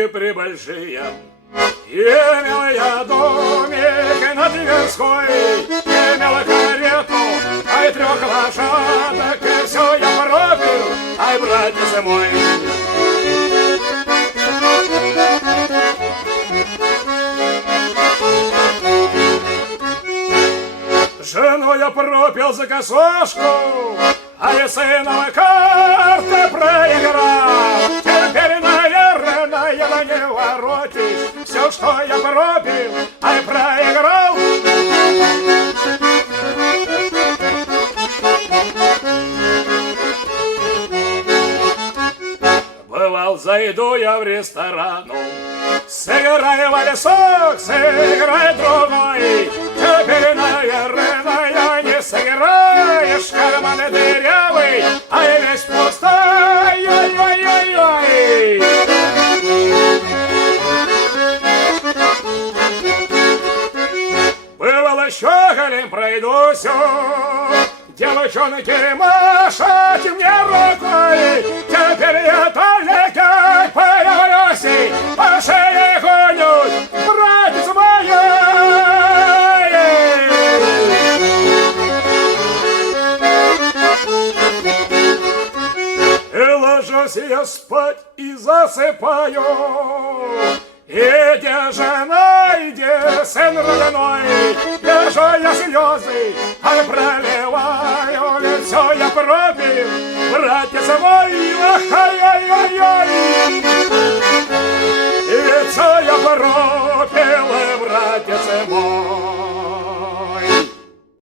люди прибольшие. Имел я домик на Тверской, имел карету, ай 3 лошадок, и все я пропил, ай, братец мой. Жену я пропил за косошку, а я сына карты проиграл. Теперь, наверное, не воротишь все, что я пропил, ай, проиграл. Бывал, зайду я в ресторан, сыграй вальсок, сыграй другой. Теперь, наверное, не сыграешь, карманы дырявый, ай, весь пустой, ой-ой-ой-ой. Бывало, щеголем пройдусь, девчонки машут мне рукой. Теперь я только появлюсь, по шее гонюсь, братец моя. И ложусь я спать и засыпаю, и где жена, и где сын родной, где же я слезы, ай, проливаю, ведь все я пропил, братец мой, ай-ай-ай-ай. Ведь все я пропил, братец мой.